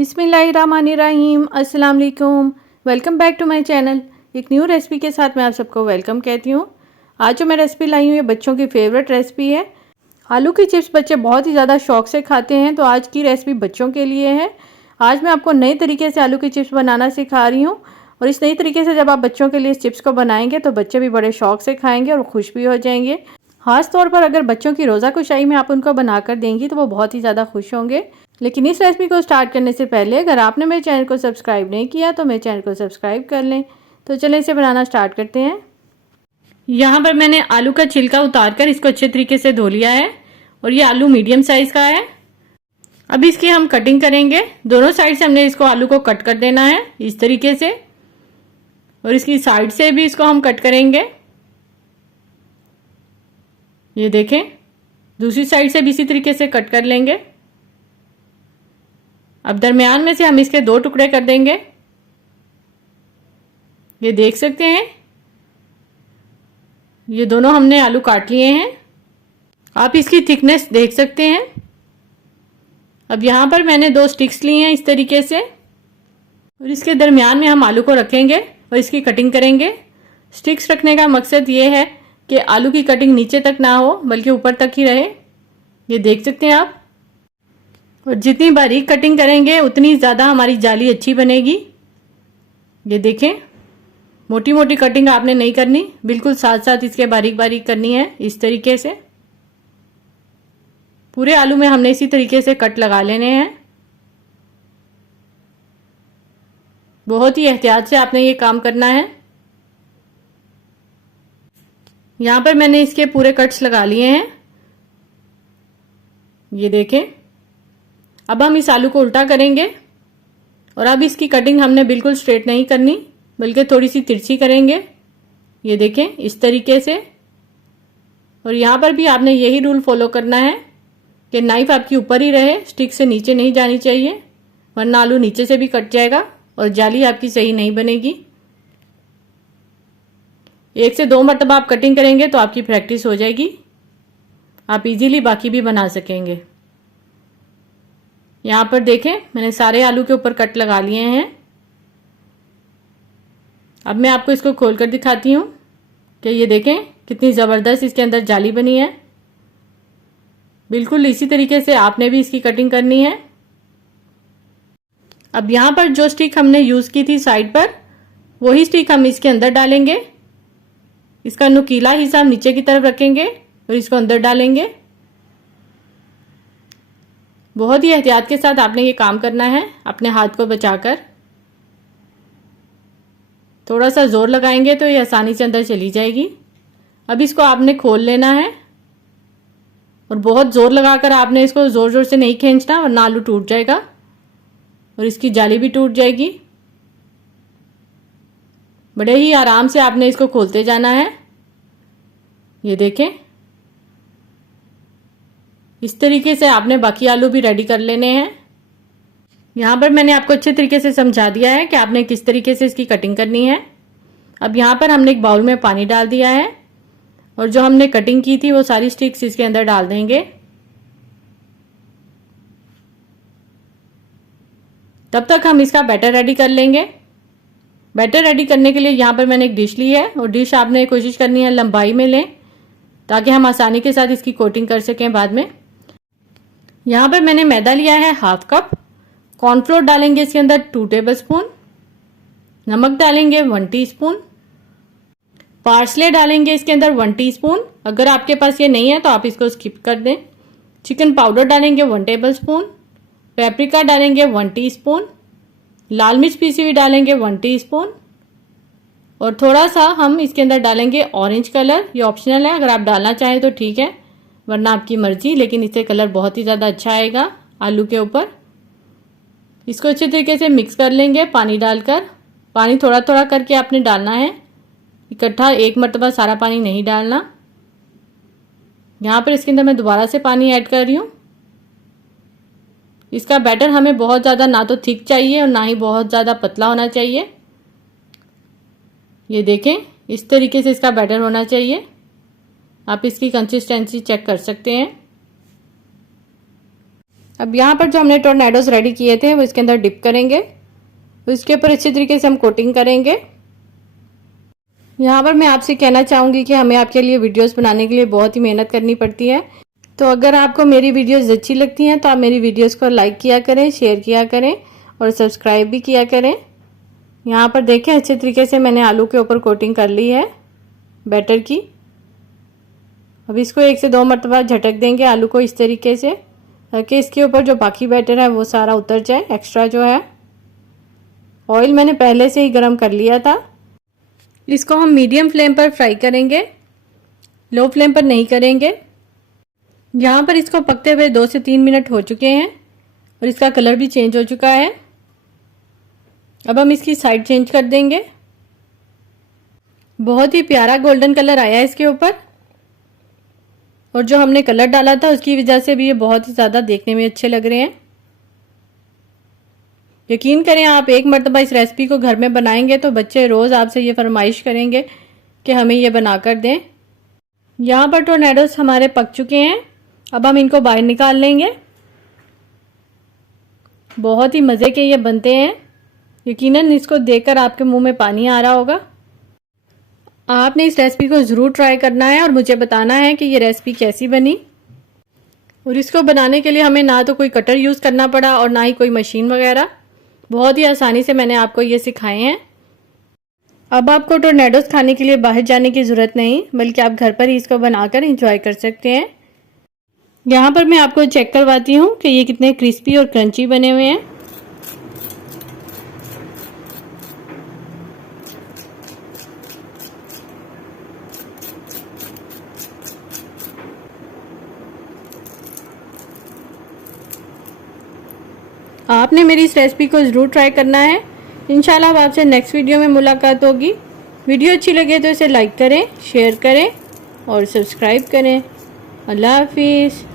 बिस्मिल्लाहिर्रहमानिर्रहीम, अस्सलाम वालेकुम। Welcome back to my channel. एक न्यू रेसिपी के साथ मैं आप सबको वेलकम कहती हूँ। आज जो मैं रेसिपी लाई हूँ ये बच्चों की फेवरेट रेसिपी है। आलू की चिप्स बच्चे बहुत ही ज़्यादा शौक से खाते हैं, तो आज की रेसिपी बच्चों के लिए है। आज मैं आपको नए तरीके से आलू की चिप्स बनाना सिखा रही हूँ, और इस नई तरीके से जब आप बच्चों के लिए इस चिप्स को बनाएंगे तो बच्चे भी बड़े शौक से खाएंगे और खुश भी हो जाएंगे। ख़ास तौर पर अगर बच्चों की रोज़ा कुशाई में आप उनको बनाकर देंगी तो वो बहुत ही ज़्यादा खुश होंगे। लेकिन इस रेसिपी को स्टार्ट करने से पहले अगर आपने मेरे चैनल को सब्सक्राइब नहीं किया तो मेरे चैनल को सब्सक्राइब कर लें। तो चलें इसे बनाना स्टार्ट करते हैं। यहाँ पर मैंने आलू का छिलका उतार कर इसको अच्छे तरीके से धो लिया है, और ये आलू मीडियम साइज़ का है। अब इसकी हम कटिंग करेंगे। दोनों साइड से हमने इसको आलू को कट कर देना है इस तरीके से, और इसकी साइड से भी इसको हम कट करेंगे। ये देखें, दूसरी साइड से भी इसी तरीके से कट कर लेंगे। अब दरमियान में से हम इसके 2 टुकड़े कर देंगे। ये देख सकते हैं, ये दोनों हमने आलू काट लिए हैं। आप इसकी थिकनेस देख सकते हैं। अब यहाँ पर मैंने 2 स्टिक्स ली हैं इस तरीके से, और इसके दरमियान में हम आलू को रखेंगे और इसकी कटिंग करेंगे। स्टिक्स रखने का मकसद ये है कि आलू की कटिंग नीचे तक ना हो बल्कि ऊपर तक ही रहे। ये देख सकते हैं आप। और जितनी बारीक कटिंग करेंगे उतनी ज़्यादा हमारी जाली अच्छी बनेगी। ये देखें, मोटी मोटी कटिंग आपने नहीं करनी, बिल्कुल साथ साथ इसके बारीक बारीक करनी है इस तरीके से। पूरे आलू में हमने इसी तरीके से कट लगा लेने हैं। बहुत ही एहतियात से आपने ये काम करना है। यहाँ पर मैंने इसके पूरे कट्स लगा लिए हैं। ये देखें। अब हम इस आलू को उल्टा करेंगे, और अब इसकी कटिंग हमने बिल्कुल स्ट्रेट नहीं करनी बल्कि थोड़ी सी तिरछी करेंगे। ये देखें, इस तरीके से। और यहाँ पर भी आपने यही रूल फॉलो करना है कि नाइफ आपकी ऊपर ही रहे, स्टिक से नीचे नहीं जानी चाहिए, वरना आलू नीचे से भी कट जाएगा और जाली आपकी सही नहीं बनेगी। 1 से 2 मरतबा आप कटिंग करेंगे तो आपकी प्रैक्टिस हो जाएगी, आप इजीली बाकी भी बना सकेंगे। यहाँ पर देखें, मैंने सारे आलू के ऊपर कट लगा लिए हैं। अब मैं आपको इसको खोलकर दिखाती हूँ कि ये देखें कितनी ज़बरदस्त इसके अंदर जाली बनी है। बिल्कुल इसी तरीके से आपने भी इसकी कटिंग करनी है। अब यहाँ पर जो स्टिक हमने यूज़ की थी साइड पर, वही स्टिक हम इसके अंदर डालेंगे। इसका नुकीला हिस्सा हम नीचे की तरफ रखेंगे और इसको अंदर डालेंगे। बहुत ही एहतियात के साथ आपने ये काम करना है, अपने हाथ को बचाकर। थोड़ा सा जोर लगाएंगे तो ये आसानी से अंदर चली जाएगी। अब इसको आपने खोल लेना है, और बहुत जोर लगाकर आपने इसको जोर जोर से नहीं खींचना वरना आलू टूट जाएगा और इसकी जाली भी टूट जाएगी। बड़े ही आराम से आपने इसको खोलते जाना है। ये देखें, इस तरीके से आपने बाकी आलू भी रेडी कर लेने हैं। यहाँ पर मैंने आपको अच्छे तरीके से समझा दिया है कि आपने किस तरीके से इसकी कटिंग करनी है। अब यहाँ पर हमने एक बाउल में पानी डाल दिया है, और जो हमने कटिंग की थी वो सारी स्टिक्स इसके अंदर डाल देंगे। तब तक हम इसका बैटर रेडी कर लेंगे। बैटर रेडी करने के लिए यहाँ पर मैंने एक डिश ली है, और डिश आपने कोशिश करनी है लंबाई में लें ताकि हम आसानी के साथ इसकी कोटिंग कर सकें बाद में। यहाँ पर मैंने मैदा लिया है 1/2 कप। कॉर्नफ्लोर डालेंगे इसके अंदर 2 टेबलस्पून। नमक डालेंगे 1 टीस्पून। पार्सले डालेंगे इसके अंदर 1 टीस्पून। अगर आपके पास ये नहीं है तो आप इसको स्किप कर दें। चिकन पाउडर डालेंगे 1 टेबलस्पून। पेपरिका डालेंगे 1 टीस्पून। लाल मिर्च पीसी हुई डालेंगे 1 टीस्पून। और थोड़ा सा हम इसके अंदर डालेंगे ऑरेंज कलर। ये ऑप्शनल है, अगर आप डालना चाहें तो ठीक है, वरना आपकी मर्जी, लेकिन इससे कलर बहुत ही ज़्यादा अच्छा आएगा आलू के ऊपर। इसको अच्छे तरीके से मिक्स कर लेंगे पानी डालकर। पानी थोड़ा थोड़ा करके आपने डालना है, इकट्ठा एक मरतबा सारा पानी नहीं डालना। यहाँ पर इसके अंदर मैं दोबारा से पानी ऐड कर रही हूँ। इसका बैटर हमें बहुत ज़्यादा ना तो थिक चाहिए और ना ही बहुत ज़्यादा पतला होना चाहिए। ये देखें, इस तरीके से इसका बैटर होना चाहिए। आप इसकी कंसिस्टेंसी चेक कर सकते हैं। अब यहाँ पर जो हमने टोर्नेडोज रेडी किए थे वो इसके अंदर डिप करेंगे, उसके ऊपर अच्छे तरीके से हम कोटिंग करेंगे। यहाँ पर मैं आपसे कहना चाहूँगी कि हमें आपके लिए वीडियोस बनाने के लिए बहुत ही मेहनत करनी पड़ती है। तो अगर आपको मेरी वीडियोस अच्छी लगती हैं तो आप मेरी वीडियोस को लाइक किया करें, शेयर किया करें और सब्सक्राइब भी किया करें। यहाँ पर देखें अच्छे तरीके से मैंने आलू के ऊपर कोटिंग कर ली है बैटर की। अब इसको 1 से 2 मरतबा झटक देंगे आलू को इस तरीके से, ताकि इसके ऊपर जो बाकी बैटर है वो सारा उतर जाए। एक्स्ट्रा जो है ऑयल मैंने पहले से ही गर्म कर लिया था। इसको हम मीडियम फ्लेम पर फ्राई करेंगे, लो फ्लेम पर नहीं करेंगे। यहाँ पर इसको पकते हुए 2 से 3 मिनट हो चुके हैं और इसका कलर भी चेंज हो चुका है। अब हम इसकी साइड चेंज कर देंगे। बहुत ही प्यारा गोल्डन कलर आया है इसके ऊपर, और जो हमने कलर डाला था उसकी वजह से भी ये बहुत ही ज़्यादा देखने में अच्छे लग रहे हैं। यकीन करें आप एक मरतबा इस रेसिपी को घर में बनाएंगे तो बच्चे रोज़ आपसे ये फरमाइश करेंगे कि हमें ये बना कर दें। यहाँ पर टोर्नेडोस हमारे पक चुके हैं। अब हम इनको बाहर निकाल लेंगे। बहुत ही मज़े के ये बनते हैं, यकीनन इसको देखकर आपके मुंह में पानी आ रहा होगा। आपने इस रेसिपी को ज़रूर ट्राई करना है और मुझे बताना है कि ये रेसिपी कैसी बनी। और इसको बनाने के लिए हमें ना तो कोई कटर यूज़ करना पड़ा और ना ही कोई मशीन वगैरह, बहुत ही आसानी से मैंने आपको ये सिखाए हैं। अब आपको टोर्नेडोस खाने के लिए बाहर जाने की ज़रूरत नहीं, बल्कि आप घर पर ही इसको बनाकर एंजॉय कर सकते हैं। यहाँ पर मैं आपको चेक करवाती हूँ कि ये कितने क्रिस्पी और क्रंची बने हुए हैं। आपने मेरी इस रेसिपी को ज़रूर ट्राई करना है। इंशाल्लाह अब आपसे नेक्स्ट वीडियो में मुलाकात होगी। वीडियो अच्छी लगे तो इसे लाइक करें, शेयर करें और सब्सक्राइब करें। अल्लाह हाफिज़।